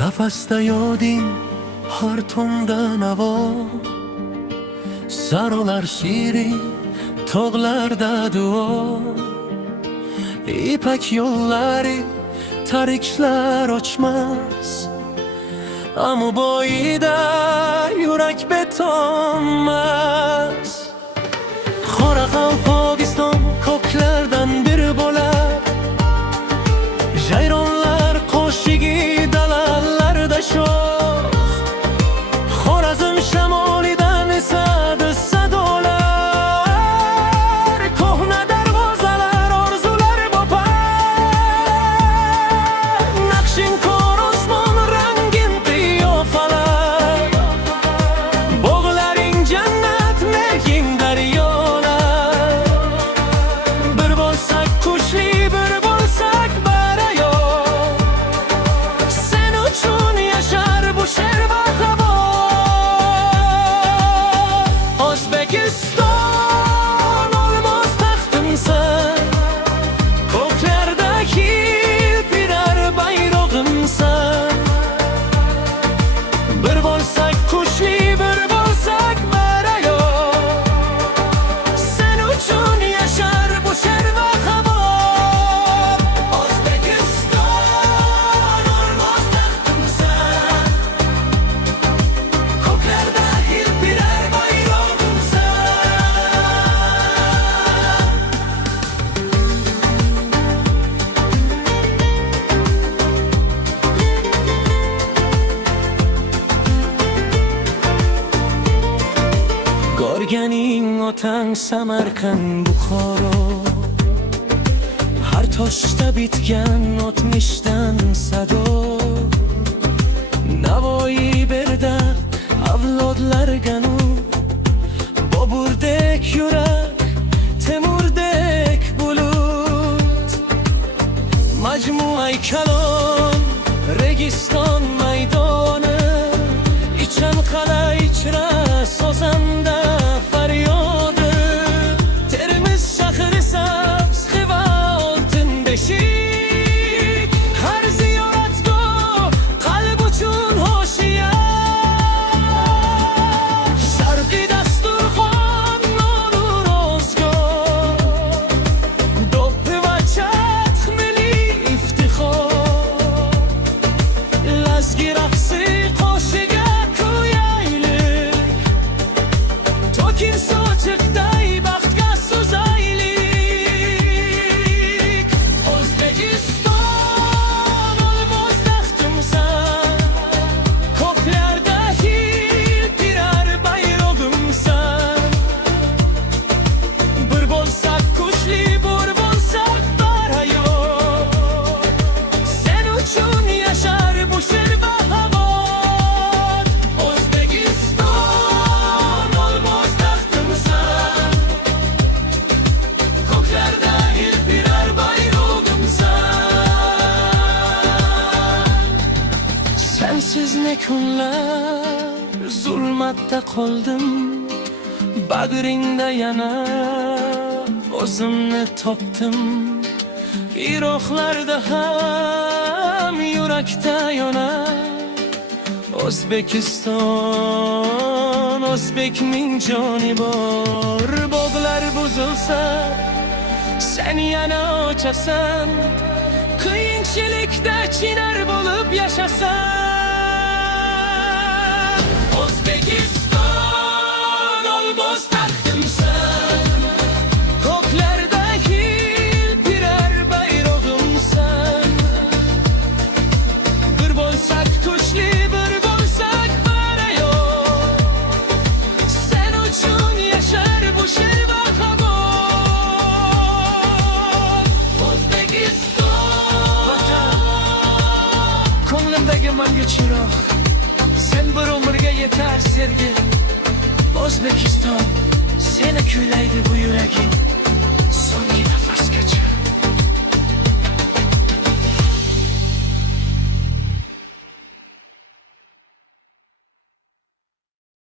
Nafasda yoding har tonda navo, sarolar shirin tog'larda duo. İpak yo'llari tariklar ochmas, ammo bo'yida yurak betonmas. Qoraqalpog'iston ko'klardan bir bo'lar, jayronlar qo'shigi dalalarda sho'x. Xorazm shamolidan esadi sadolar, ko'hna darvozalar orzular bopar. Naqshin ko'r osmon, rangin qiyofalar, bog'laring jannat, mehring daryolar. Bir bo'lsak kuchli, bir bo'lsak barayon, sen uchun yashar bu she'r va havo. O'zbekiston olmos taxtimsan, ko'klarda hilpirar bayrog'imsan. Bir bo'lsak kuchli, bir bo'lsak barayon, sen uchun yashar bu she'r va havo. O'zbekiston olmos taxtimsan, ko'klarda hilpirar bayrog'imsan. Ko'rganing otang Samarqand, Buxoro, har toshda bitgan o'tmishdan sado. Navoiy berda avlodlarga nur, Boburdek yurak, Temurdek bulut. Majmuay Kalon, Registon maydoni, Ichan qala ichra sozanda faryodi. Termiz shahri sabz, Xiva oltin beshik, har ziyoratgoh qalb uchun hoshiyar. Sharqiy dasturxon, nonu rozgoh, do'ppi va chatq milliy iftixor. Lazgi raqsi qo'shiga kuyaylik, to'kin sochiqday baxtga suzaylik. O'zbekiston olmos taxtimsan, ko'klarda hilpirar bayrog'imsan. Bir bo'lsak kuchli, bir bo'lsak barayon, sen uchun yashar bu she'r va havo. O'zbekiston olmos taxtimsan, ko'klarda hilpirar bayrog'imsan. Sensiz ne kunlar zulmatda qoldim, bag'ringda yana o'zimni topdim. Iroqlarda ham yurakda yonar O'zbekiston, o'zbek ming joni bor. Bog'lar buzilsa, sen yana ochasan, qiyinchilikda chinar bo'lib yashasan. O'zbekiston olmos taxtimsan, ko'klarda hilpirar bayrog'imsan. Bir bo'lsak kuchli, bir bo'lsak barayon, sen uchun yashar bu she'r va havo. O'zbekiston ko'nglimdagi mangu chiroq, sen bir umrga yetar sevgi. O'zbekiston, seni kuylaydi bu yuragim.